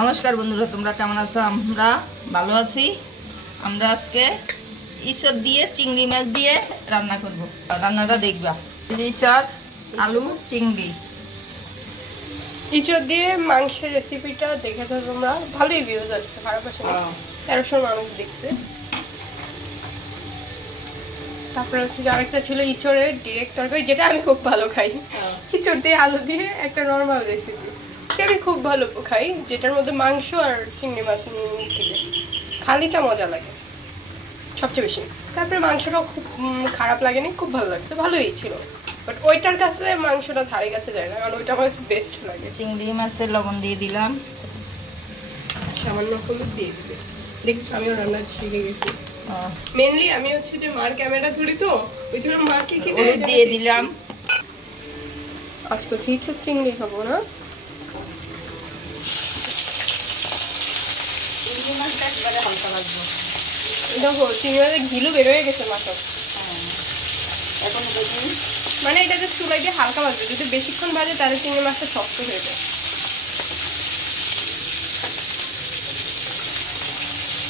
নমস্কার বন্ধুরা, তোমরা কেমন আছো? আমরা ভালো আছি। আমরা আজকে ইঁচড় দিয়ে চিংড়ি মাছ দিয়ে রান্না করব। রান্নাটা দেখবা। ইঁচড়, আলু, চিংড়ি। ইঁচড় দিয়ে মাংসের রেসিপিটা দেখেছো তোমরা? ভালোই ভিউজ আসছে, খারাপ আসে না। 1300 মানুষ দেখছে। তারপরে হচ্ছে যে আরেকটা ছিল ইঁচড়ের ডিরেক্ট তরকারি, যেটা আমি খুব ভালো খাই। ইঁচড় দিয়ে আলু দিয়ে একটা নর্মাল রেসিপি, আমি খুব ভালো খাই, যেটার মধ্যে মাংস আর চিংড়ি মাছ থেকে খালিটা মজা লাগে সবচেয়ে বেশি। তারপরে মাংসটাও খুব খারাপ লাগেনি, খুব ভালো লাগছে, ভালোই ছিল। বাট ওইটার কাছে মাংসটা ধারে কাছে যায় না, কারণ ওইটা আমার বেস্ট লাগে। চিংড়ি মাছের লবণ দিয়ে দিলাম, সামান্য হলুদ দিয়ে দিবে। দেখছো আমিও রান্না শিখে গেছি। মেনলি আমি হচ্ছে যে মার ক্যামেরা ধরি, তো ওই জন্য মাকে কি হলুদ দিয়ে দিলাম। আজকে হচ্ছে ইঁচড় চিংড়ি খাবো না। চিংড়ি মাছটা একবারে হালকা ভাজবো। দেখো চিংড়ি মাছের ঘিলু বের হয়ে গেছে মাথা। এখন দেখি, মানে এটাকে চুলাই দিয়ে হালকা ভাজবে, যদি বেশিক্ষণ ভাজে তাহলে চিংড়ি মাছটা শক্ত হয়ে যায়।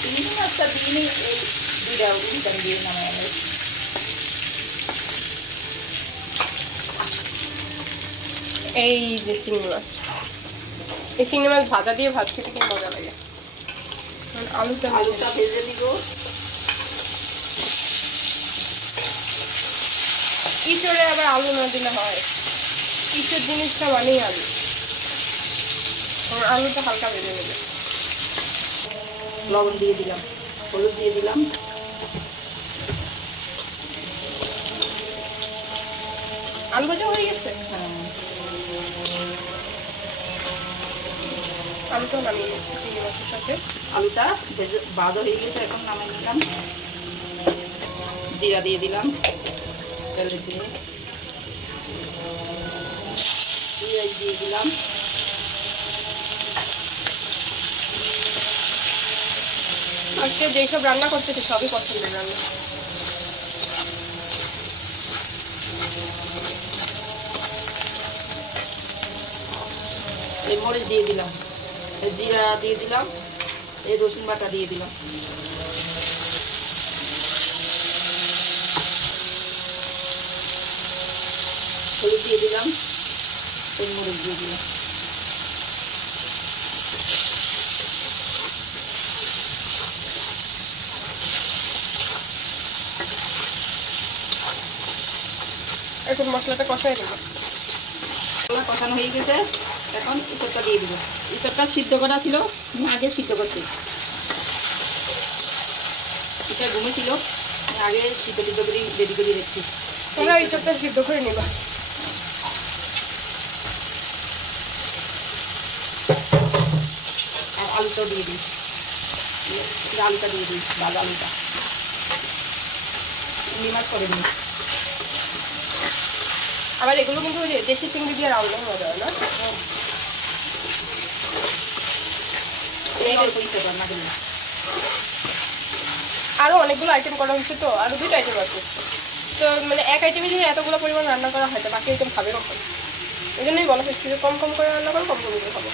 চিংড়ি মাছটা দিয়ে এই দুইটা উল্টান দিয়ে নামাই আনে। এই যে চিংড়ি মাছ, এই চিংড়ি মাছ ভাজা দিয়ে ভাত খেতে কি মজা লাগে। আলুটা ভেজে দিব। ইঁচড়ে আবার আলু না দিলে হয়? ইঁচড় জিনিসটা মানেই আলু। আলুটা হালকা ভেজে নেবে। লবণ দিয়ে দিলাম, হলুদ দিয়ে দিলাম। আলু ভাজা হয়ে গেছে। আলুটাও নামিয়ে নিচ্ছি চিংড়ি মাছের সাথে। আলুটা ভাজা হয়ে গেছে, এখন নামিয়ে নিলাম। জিরা দিয়ে দিলাম, তেলে দিয়ে পেঁয়াজ দিয়ে দিলাম। আজকে যেসব রান্না করতেছে সবই পছন্দের রান্না। এই মরিচ দিয়ে দিলাম, এই জিরা দিয়ে দিলাম, এই রসুন বাটা দিয়ে দিলাম। হলুদ দিয়ে দিলাম, এই মরিচ দিয়ে দিলাম। এখন মশলাটা কষাই দেবো। মশলা কষানো হয়ে গেছে, এখন ইঁচড়টা দিয়ে দিব। ইঁচড়টা সিদ্ধ করা ছিল, আমি আগে সিদ্ধ করছি। ইঁচড় ঘুমেছিল, আমি আগে সিদ্ধ টিদ্ধ করে রেডি করে রেখেছি। তোমরা ইঁচড়টা সিদ্ধ করে নিবা। আর আলুটাও দিয়ে দিই, আলুটা দিয়ে দিই, ভাজা আলুটা। চিংড়ি মাছ করে দিই। আবার এগুলো কিন্তু ওই যে দেশি চিংড়ি দিয়ে রান্না মজা হয় না? রান্না করি। আরো অনেকগুলো আইটেম করা হয়েছে, তো আরো 2টা আইটেম আছে। তো মানে এক আইটেমে যদি এতগুলো পরিমাণ রান্না করা হয়, তো বাকি আইটেম খাবে কখন? এই জন্যই বলা হচ্ছে যে কম কম করে রান্না করো, কম কম করে খাবো।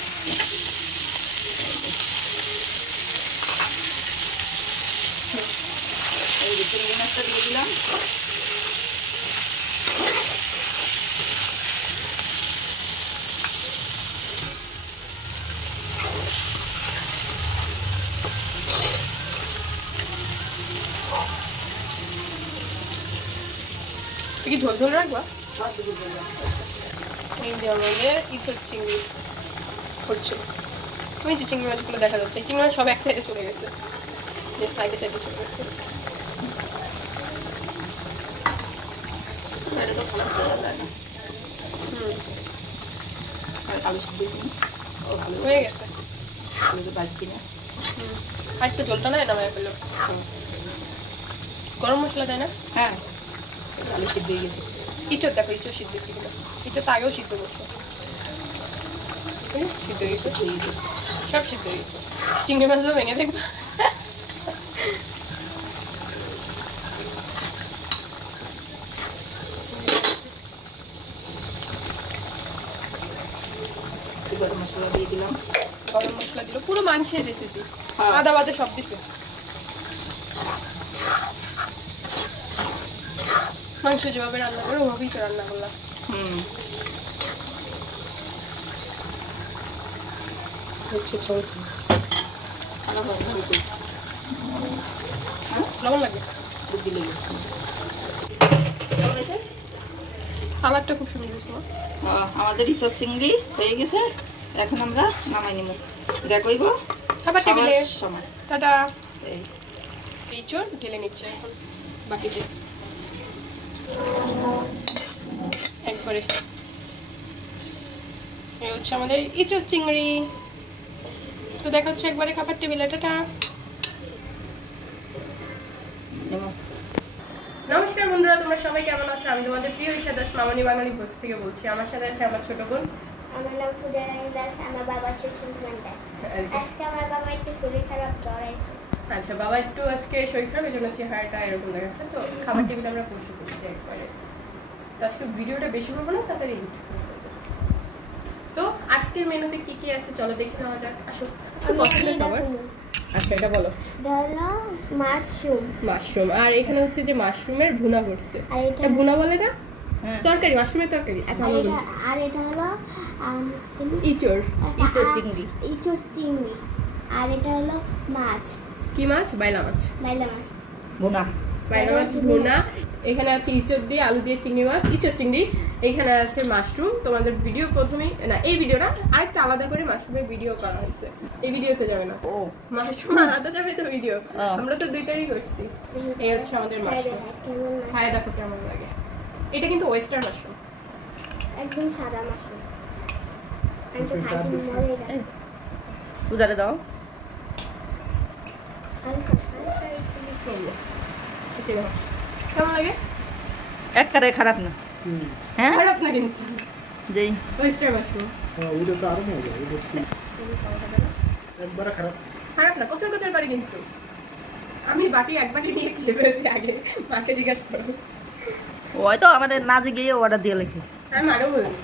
এই যে চিংড়ি মাছটা দিয়ে দিলাম। কি ঝোল ঝোল রাখবা? এই যে আমাদের ইঁচড় চিংড়ি হচ্ছে। তুমি যে চিংড়ি মাছগুলো দেখা যাচ্ছে, এই চিংড়ি মাছ সব এক সাইডে চলে গেছে, যে সাইডে সাইডে চলে গেছে। আলু সিদ্ধ হয়ে গেছে। আলুটা বাজছি না। আর একটু জলটা নেয় নামায় ফেলো। গরম মশলা দেয় না? হ্যাঁ, আলু সিদ্ধ হয়ে গেছে। ইঁচড় দেখো, ইঁচড় সিদ্ধ ছিল না, ইঁচড় তো আগেও সিদ্ধ করছে। সিদ্ধ হয়ে গেছে, সব সিদ্ধ হয়ে গেছে। চিংড়ি মাছগুলো ভেঙে দেখবা। গরম মশলা দিয়ে দিলাম। গরম মশলা দিল, পুরো মাংসের রেসিপি, হ্যাঁ। আদা বাদে সব দিছে। মাংস যেভাবে রান্না করে ওভাবেই তো রান্না করলাম। হচ্ছে ঝোল লবণ লাগবে, কালারটা খুব সুন্দর হয়েছে। আমাদের ইসব চিংড়ি হয়ে গেছে, এখন আমরা নামাই নিব, দেখইব খাবার টেবিলে সময়। টাটা। এই ইঁচড় ঢেলে নিচ্ছে এখন বাটিতে একবারে। এই হচ্ছে আমাদের ইঁচড় চিংড়ি। তো দেখা হচ্ছে একবারে খাবার টেবিলে, টাটা। নমস্কার বন্ধুরা, তোমরা সবাই কেমন আছো? আমি তোমাদের প্রিয় ঈশা দাস মামনি বাঙালি ভোজ থেকে বলছি। আমার সাথে আছে আমার ছোট বোন। আমার নাম পূজা রানী দাস, আমার বাবা সুচিন্দ্রন দাস। আজকে আমার বাবা একটু শরীর খারাপ, জ্বর আছে। আচ্ছা, বাবা একটু আজকে শরীর খারাপ, এই জন্য চেহারাটা এরকম দেখাচ্ছে। তো খাবার টেবিলে আমরা বসে পড়ছি একবারে। তো আজকে ভিডিওটা বেশি করবো না, তাড়াতাড়ি এডিট করবো। তো আজকের মেনুতে কি কি আছে চলো দেখে নেওয়া যাক। আসো, পছন্দের খাবার। আচ্ছা, এটা বলো। ধরো মাশরুম। মাশরুম, আর এখানে হচ্ছে যে মাশরুমের ভুনা করছে। আর এটা ভুনা বলে না, হ্যাঁ। তরকারি, মাশরুমের তরকারি। আচ্ছা, আর এটা হলো ইঁচড়। ইঁচড় চিংড়ি। ইঁচড় চিংড়ি। আর এটা হলো মাছ। কি মাছ? বাইলা মাছ। বাইলা মাছ। ভুনা। বাইলা মাছ ভুনা। এখানে আছে ইঁচড় দিয়ে, আলু দিয়ে চিংড়ি মাছ, ইঁচড় চিংড়ি। এখানে আছে মাশরুম। তোমাদের ভিডিও প্রথমেই না, এই ভিডিও না, আরেকটা আলাদা করে মাশরুমের ভিডিও করা হয়েছে, এই ভিডিওতে যাবে না। ও মাশরুম আলাদা যাবে তো ভিডিও, আমরা তো দুইটারই করছি। এই হচ্ছে আমাদের মাশরুম, খায় দেখো কেমন লাগে। এটা কিন্তু ওয়েস্টার্ন মাশরুম, একদম সাদা মাশরুম। আমি তো খাইছি, মজাই লাগে। উজারে দাও। আমি তো খাই একটু বেশি। কেমন লাগে? একবারে খারাপ না। হ্যাঁ, খারাপ না কিন্তু, যেই ওয়েস্টার্ন মাশরুম ওটা তো আরো মজা, একবারে খারাপ। খারাপ না, কচর কচর করে কিন্তু। আমি বাটি এক বাটি নিয়ে খেয়ে ফেলেছি আগে, মাকে জিজ্ঞাসা করো। হয়তো আমাদের না গিয়ে অর্ডার দিয়ে লাগছে। আমি মাকেও বলিনি,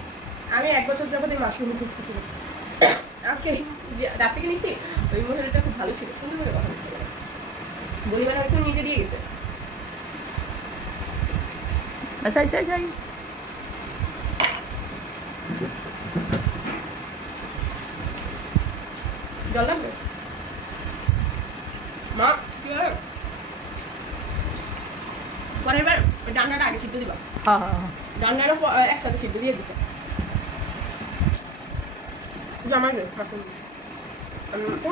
আমি 1 বছর যাবত এই মাশরুম খুঁজতেছিলাম। আজকে রাত থেকে নিচ্ছি, ওই মহিলাটা খুব ভালো ছিল, সুন্দর করে কথা বলতে পারে। বলিবার হয়েছে নিজে দিয়ে গেছে। আচ্ছা আচ্ছা আচ্ছা, জল লাগবে মা? কি হবে পরের বার ওই ডান্ডাটা আগে সিদ্ধ দিবা। হ্যাঁ হ্যাঁ হ্যাঁ। ডান্ডাটা একসাথে সিদ্ধ দিয়ে দিছে। আমার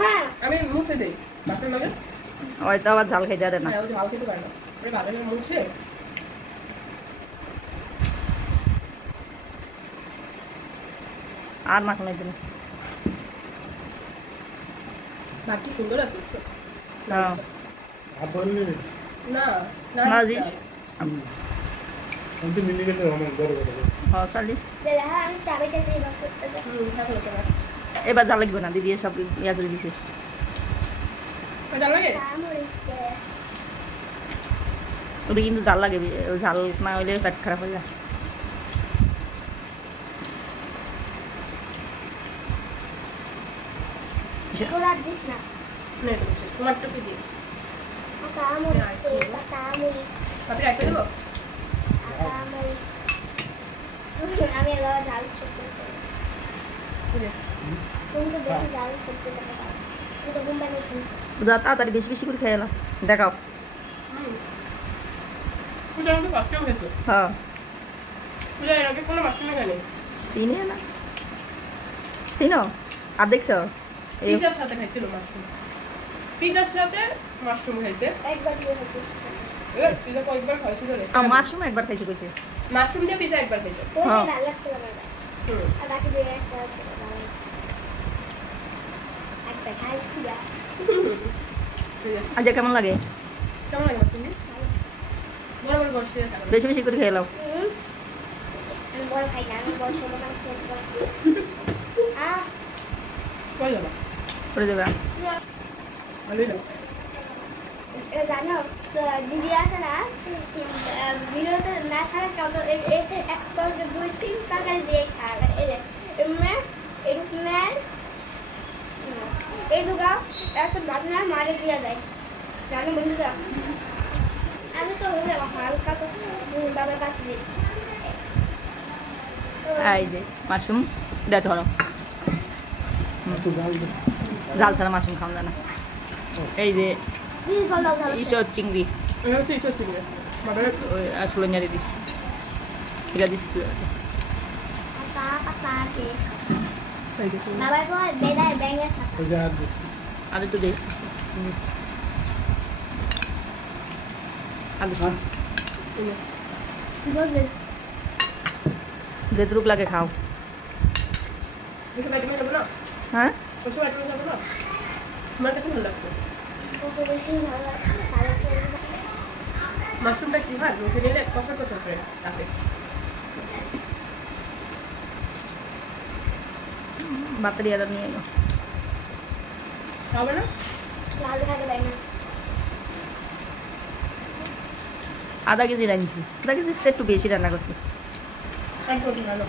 হ্যাঁ, আমি মুছে দিই বাপের মাঝে। হয়তো আবার ঝাল খাইতে পারে না। হ্যাঁ, ও ঝাল খেতে পারে না, ভালো মুছে। আর মাখন নাই দিন। ভাতটি সুন্দর আছে। হ্যাঁ না না জি, আমি তো মিলে গেলে আমার বড় বড় হ্যাঁ চালিস। দেখো আমি চাবিটা দিয়ে বসে থাকলো তোমার এবার ঝাল লাগবে না, দিদি সব ইয়া করে দিছে। জাল লাগে। ওটা কিন্তু ঝাল লাগে, ঝাল না হইলে পেট খারাপ হয়ে যায়। ওরা দিস না। তোমার টুকু দিয়েছি। কামড় কামড় তারপরে একটা দেবো। কামড় আমি এবার জাল সহ্য করি। তুমি তো বেশি জাল সহ্য করতে পারো, তুমি তো ঘুম পানি শুনছো। যা তাড়াতাড়ি বেশি বেশি করে খেয়ে এলাম, দেখাও। পূজা আমাকে মাশরুম খেয়েছো? হ্যাঁ, পূজা এর আগে কোনো মাশরুম খায়নি। চিনি না, চিনো আর দেখছো এই পিজার সাথে খাইছিল মাশরুম, পিজার সাথে মাশরুম খাইছে। একবার দিয়ে হচ্ছে এবার পিজা কয়েকবার খাইছিল রে। মাশরুম একবার খাইছি কইছে। মাশরুম দিয়ে পিজা একবার খাইছে। ওই হ্যাঁ। ভালো লাগছে আমার। আর বাকি দুই একটা আছে ভালো। একটা খাইছি যা। আজ কেমন লাগে? কেমন লাগে মাশরুম? বড় বড় গোশ দিয়ে খাবে। বেশি বেশি করে খেয়ে এলাম। আমি বড় খাই না, আমি বড় ছোট মাছ খেতে পারি। কই যাবা? করে দেবে। ভালোই লাগছে। এটা জানো দিদি আছে না, ভিডিওতে না ছাড়া কত একটা 2-3 টাকা দিয়ে খায়। এরকম এই দুগা একটা বাটনা মারে দিয়া যায় জানো বন্ধুরা আমি তো হলে হালকা তো বাবা কাটি দিই এই যে মাশরুম এটা ধরো একটু জাল দে। ঝাল ছাড়া মাশরুম খাওয়া যায় না এই যে দিদি জল দাও জল ইচড় চিংড়ি এটা হচ্ছে ইচ্ছা ছিল বাবার ওই আসলে নিয়ে দিস এটা দিস পাতা পাতা আছে এই যে বাবা তো বেদায় ব্যাঙের সাথে ওই যে আর দিস। আর একটু দে আলু হ্যাঁ? বলবেন যেটুক লাগে খাও দেখে বাইরে যাবো না হ্যাঁ ওই বাইরে যাবো না আমার কাছে ভালো লাগছে কত বেশি ভালো ভালো চলে মাশরুমটা কি হয় রোজে নিলে কচর কচর করে তাতে বাতারি আর নিয়ে আয়। হবে না লাল থাকে তাই না আধা কেজি রাঁধছি আধা কেজি একটু বেশি রান্না করছি একদম ভালো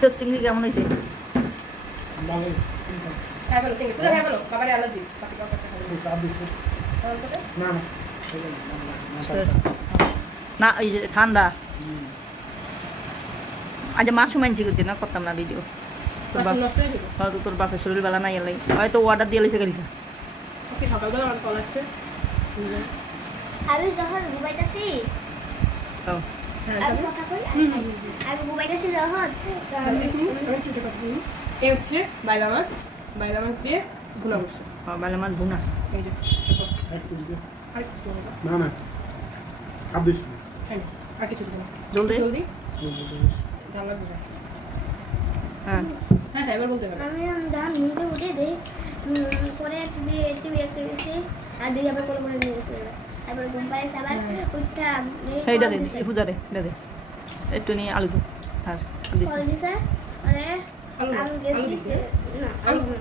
তো চিংড়ি কেমন হয়েছে ভালো। হ্যাঁ ভালো ঠিক আছে কোথায় হ্যাঁ ভালো বাবারে অ্যালার্জি বাকি কাউকে খাবে একটু চাপ দিস। না না এই যে, না, না, না, না এই যে ঠান্ডা হুম। আজ মাশরুম আনছি করতে না করতাম না ভিডিও তোর বাপ নষ্ট হয়ে যাবে হয়তো তোর বাপের শরীর বেলা নাই এলাই হয়তো অর্ডার দিয়ে লেছে গেলি ওকে সকালবেলা আমার কল আসছে আমি যখন ঘুমাইতেছি হ্যাঁ আমি কথা কই আমি ঘুমাইতেছি যখন এই হচ্ছে বাইলা মাছ দিয়ে ভুনা করছে বেলা মাছ ভুনা এই যে একটু দিকে। আর কিছু নেই। না না চাপ দিস। হ্যাঁ আর কিছু দেবো না। জলদি জলদি বলতে দিস। জানলা বুঝা হ্যাঁ হ্যাঁ হ্যাঁ এবার বলতে পারো আমি যখন ঘুমতে উঠে দিই পরে টিভি একটা গেছি আর দিদি আবার কোনো মনে নিয়ে গেছিল তারপরে ঘুম পাইছে আবার উঠটা এইটা দে পূজা দে এটা দে একটু নিয়ে আলু দে আর দিস কল দিছে মানে আলু না, আমি আলু গেছি দিছে। না আলু আলু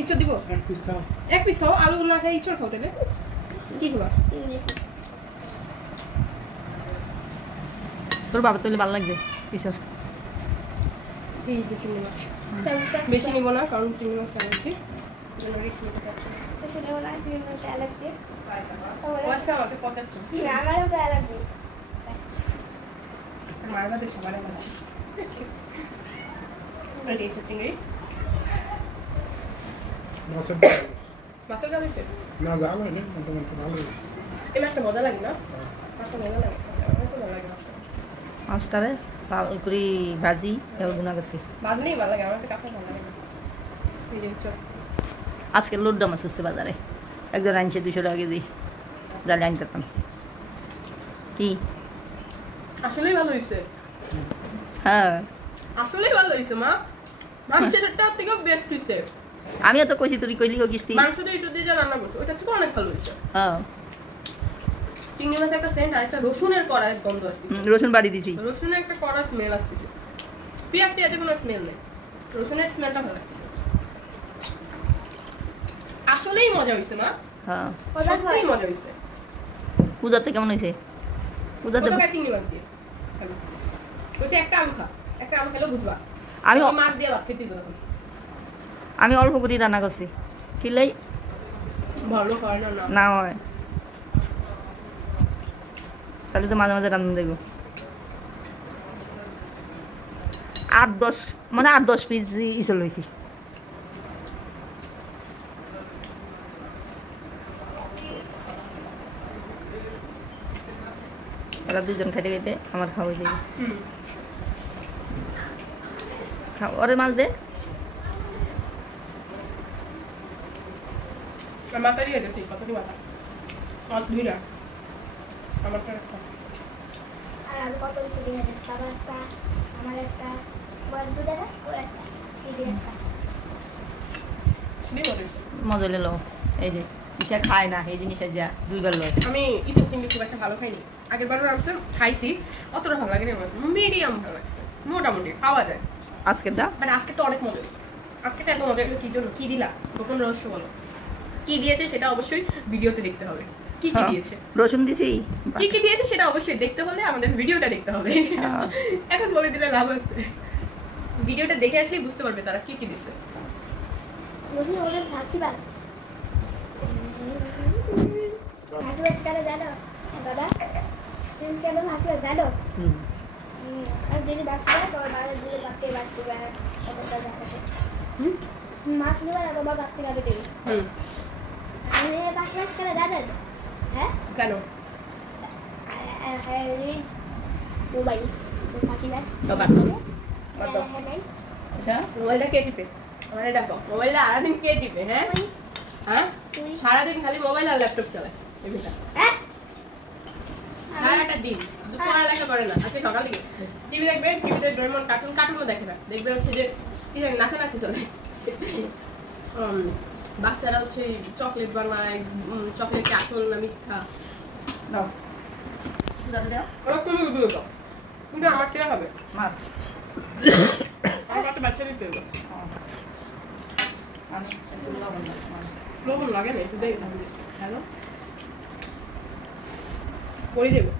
ইচ্ছা দিব এক পিস খাও। এক পিস খাও আলু না খাই ইচ্ছা খাও তাহলে কি খাবা তোর বাবা তুলে ভালো লাগবে কিসর এই যে চিংড়ি মাছ বেশি নিব না কারণ চিংড়ি মাছ খাচ্ছি জন্য রিস্ক নিতে চাচ্ছি না। সেটা বলা তুমি বলতে লাগছে ও আজকে আমাকে পচাচ্ছে আমারও যা লাগবে মার বাদে সবার লাগছে এই যে ইচ্ছা চিংড়ি মাছের ডাল। মাছের গাল হয়েছে না জাল হয় না মোটামুটি ভালো হয়েছে। এই মাছটা মজা লাগে না মাছটা মজা লাগে মাছটা ভালো লাগে মাছটা মাছটারে লাল করে ভাজি এবার গুনা গেছে ভাজলেই ভালো লাগে আমার কাছে কাঁচা ভালো লাগে না এই যে ইচ্ছা আজকে লোড্ডা মাছ হচ্ছে বাজারে একজন আনছে 200 টাকা কেজি জালে আনতাম কি আসলেই ভালো হয়েছে হ্যাঁ আসলেই ভালো হয়েছে মা মাংসের থেকেও বেস্ট হয়েছে আমিও তো কইছি তুই কইলি কিস্তি মাংস দিয়ে ইঁচড় দিয়ে যা রান্না করছো ওইটা থেকে অনেক ভালো হয়েছে হ্যাঁ চিংড়ি মাছের একটা সেন্ট আর একটা রসুনের কড়াই গন্ধ আসতেছে রসুন বাড়ি দিছি রসুনের একটা কড়া স্মেল আসতেছে পেঁয়াজ টিয়াজের কোনো স্মেল নেই রসুনের স্মেলটা ভালো লাগতেছে আসলেই মজা হয়েছে মা হ্যাঁ সত্যিই মজা হয়েছে পূজাতে কেমন হয়েছে পূজাতে কত খায় চিংড়ি মাছ দিয়ে খাবি। বলছি একটা আলু খা একটা আলু খেলেও বুঝবা আমি ওই মাছ দিয়ে ভাত খেতে দিবে তখন আমি অল্প করে রান্না করছি কিলাই ভালো হয় না না না হয় তাহলে তো মাঝে মাঝে রান্না দেবো 8-10 মানে 8-10 পিস ইসল হয়েছি ওরা দুজন খাইতে খাইতে আমার খাওয়াই দেবে হুম। খাও ওরে মাছ দে আর মাথা দিয়ে গেছি কতটি মাথা আর দুইটা আমারটা একটা আর আমি কত কিছু দিয়ে গেছি বাবা একটা আমার একটা বড় দুধের ওর একটা দিদির একটা শুনেই মজা হয়েছে মজা লো এই যে ইসা খায় না এই জিনিসটা যা দুইবার লয় আমি ইঁচড় চিংড়ি খুব একটা ভালো খাইনি আগের বারও রাখছে খাইছি অতটা ভালো লাগেনি আমার মিডিয়াম ভালো লাগছে মোটামুটি খাওয়া যায় আজকেরটা বাট আজকেটা অনেক মজা হয়েছে আজকেটা এত মজা হলো কি জন্য কি দিলা গোপন রহস্য বলো কি দিয়েছে সেটা অবশ্যই ভিডিওতে দেখতে হবে কি কি দিয়েছে। রসুন দিছি, কি কি দিয়েছে সেটা অবশ্যই দেখতে হলে আমাদের ভিডিওটা দেখতে হবে। এখন বলে দিলে লাভ আছে, ভিডিওটা দেখে আসলেই বুঝতে পারবে তারা কি কি দিয়েছে। দাদা কেন ভাবলো জানো? আর যদি বাঁচবে তোমার বাড়ির দিকে বাচ্চা বাঁচতে পারে, মাছ নেবে না তোমার বাচ্চা কাটে দেবে। আমি বাচ্চা বাঁচ করে জানেন? হ্যাঁ কেন? মোবাইল পাখি গাছ মোবাইলটা কে টিপে? আমার দেখো মোবাইলটা সারাদিন কে টিপে? হ্যাঁ হ্যাঁ, সারাদিন খালি মোবাইল আর ল্যাপটপ চালায় এমনিটা, সারাটা দিন পড়ালেখা করে না। আজকে সকাল থেকে টিভি দেখবে, টিভিতে ডোরেমন কার্টুনও দেখে না, দেখবে হচ্ছে যে কি জানি নাচানাচি চলে। বাচ্চারা হচ্ছে চকলেট বানায়, চকলেটকে আসল না মিথ্যা। দাও তুমি ভিডিও দাও, কিন্তু আমার কে হবে মাছ, আমার একটা বাচ্চা দিতে হবে। আমি লবণ লাগে না, একটু দেখ। হ্যালো করে দেবো,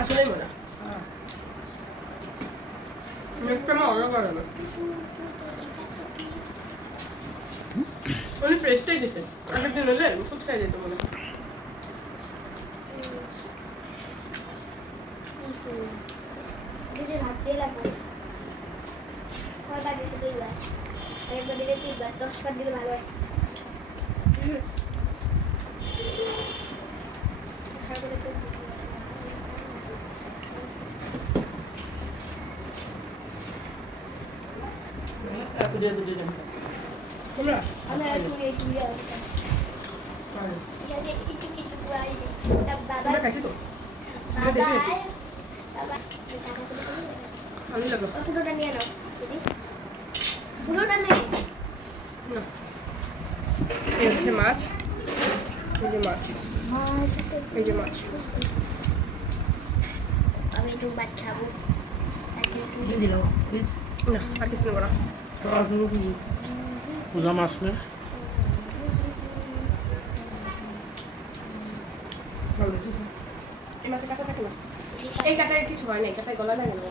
আসলেই মজা। নেক্সট টাইম অর্ডার করে না, উনি ফ্রেশটাই দিছে। আগের দিন হলে ফুচকাই যেত মনে হয়। ভাত দিয়ে লাগবে 6বার দিতে 2বার, একবার দিলে 3বার, 10বার দিলে ভালো হয়। তোমরা আমি তোমরা খাইছি তো? আমরা দেশে গেছি, ভালো লাগলো। পুরোটা নিয়ে নাও দিদি, পুরোটা নেই। এই হচ্ছে মাছ, এই যে মাছ, এই যে মাছ। আমি একটু ভাত খাবো। না আর কিছু নেবো না। পূজা মাছ নে এই মাছের কাঁটা থাকে না, এই কাঁটায় কিছু হয় না, এই কাঁটায় গলা লাগে না।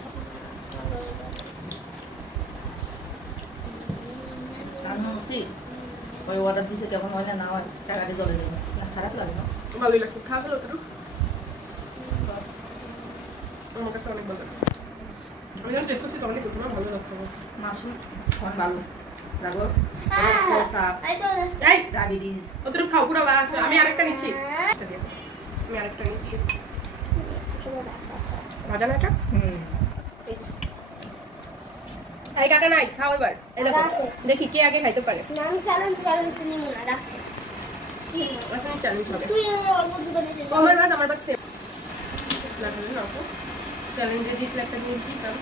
ওই অর্ডার দিছে কেমন হয় না না হয়, টাকাটি চলে যাবে না, খারাপ লাগে না। ভালোই লাগছে, খাওয়া হলো তো? আমার কাছে অনেক ভালো লাগছে, আমি যখন টেস্ট করছি তখনই করছি, ভালো লাগছে। মাশরুম অনেক ভালো লাগলো, এই ডায়াবেটিস ওদের খাও পুরো আছে। আমি আরেকটা নিচ্ছি, আমি আরেকটা নিচ্ছি। ভাজা না এটা? এই কাটা নাই, খাও এবার। এই দেখো দেখি কে আগে খাইতে পারে। আমি চ্যালেঞ্জ নিব না, রাখ। এখন চ্যালেঞ্জ হবে। তুই অল্প দুটো নিয়ে এসেছিস। আমার বাদ সেম লাগবে না আপু। চ্যালেঞ্জে জিতলে একটা জিনিস দিতাম।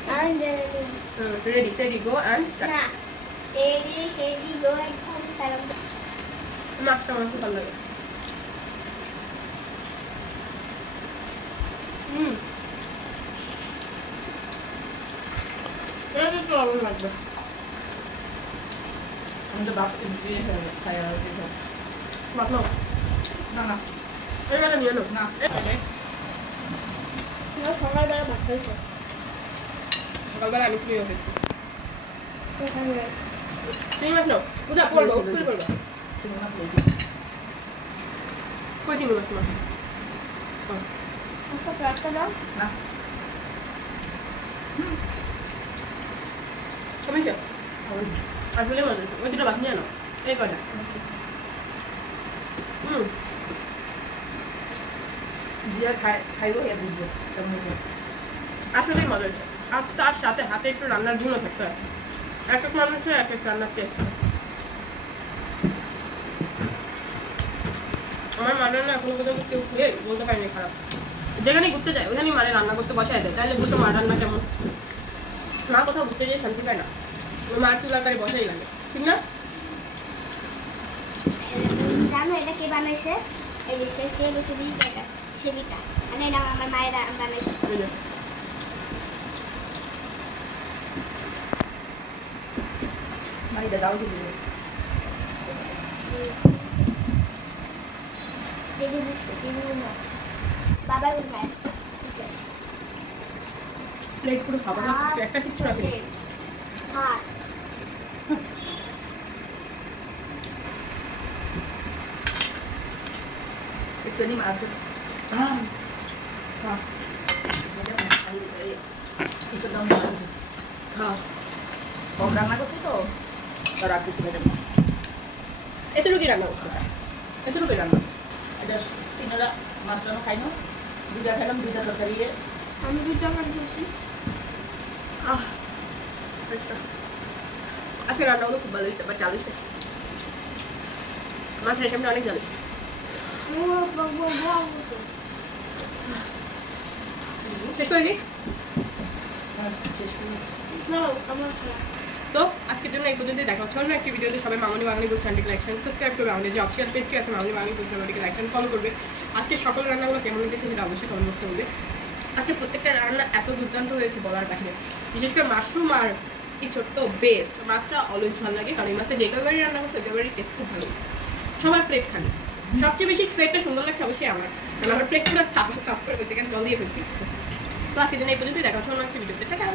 Ready সেডি go and start. না এই সেদি গো একদম কারণ মাছটা আমার খুব ভালো লাগে। এটা তো ভালো লাগবে। আমি তো বাপকে দিয়ে খাই আর ভাত নাও না না এইটা নিয়ে নাও। না সকালবেলা ভাত খাইছো? সকালবেলা আমি প্রিয় খেয়েছি। তুমি মাছ নাও, বুঝা পড়বো তুই পড়বো। কই চিংড়ি মাছ নাও? প্রার্থনা দাও না তুমি কে আসলে মজা হয়েছে। ওই দুটো ভাত নিয়ে নাও, এই কটা। জিয়া খাইবো এ বুঝবো কেমন আসলেই মজা হয়েছে। আর তার সাথে হাতে একটু রান্নার গুণও থাকতে হয়। এক এক মানুষের এক এক রান্নার টেস্ট। আমার মানে না এখনো পর্যন্ত কেউ খেয়ে বলতে পারেনি খারাপ। যেখানে ঘুরতে যায় ওখানেই মানে রান্না করতে বসায় দেয়, তাহলে বুঝতো মার রান্না কেমন। মা কোথাও ঘুরতে যেয়ে শান্তি পায় না, ওই মার চুলার গাড়ি বসাই লাগে, ঠিক না? জানো এটা কে বানাইছে? এই যে সে বসে দিয়ে এটা সেবিকা, মানে এটা আমার মায়ের বানাইছে। ভাই দাও দিবি কেটে দিচ্ছে না বাবা কোথায় প্লেট পুরো খাবার না একটা কিছু রাখি হ্যাঁ একটু নি মাছ কিছু দাম হ্যাঁ কম রান্না করছি তো আর কিছু দেবে এতটুকুই রান্না করতে এতটুকুই রান্না এটা তিনটা মাছ রান্না খাই না দুটা খেলাম দুটা তরকারি আমি 2 টাকা দিয়েছি আজকে রান্নাগুলো খুব ভালো হয়েছে বা চাল হয়েছে মাছের সামনে অনেক জাল হয়েছে শেষ করে দিই তো আজকের জন্য এই পর্যন্ত দেখা হচ্ছে অন্য একটি ভিডিওতে সবাই মামনি বাঙালি বুক চ্যানেলটিকে লাইক এন্ড সাবস্ক্রাইব করবে আমাদের যে অফিসিয়াল পেজটি আছে মামনি বাঙালি বুক চ্যানেলটিকে লাইক এন্ড ফলো করবে আজকে সকল রান্নাগুলো কেমন লেগেছে সেটা অবশ্যই কমেন্ট বক্সে বলবে আজকে প্রত্যেকটা রান্না এত দুর্দান্ত হয়েছে বলার বাহিরে বিশেষ করে মাশরুম আর এই ছোট্ট বেস্ট মাছটা অলওয়েজ ভালো লাগে কারণ এই মাছটা যে কয়বারই রান্না করছে ওই কয়বারই টেস্ট খুব ভালো হয়েছে সবার প্লেট খালি সবচেয়ে বেশি প্লেটটা সুন্দর লাগছে অবশ্যই আমার কারণ আমার প্লেট পুরো সাফ করে ফেলছে কেন জল দিয়ে ফেলছি তো আজকের জন্য এই পর্যন্তই দেখা হচ্ছে অন্য একটা ভিডিওতে টাটা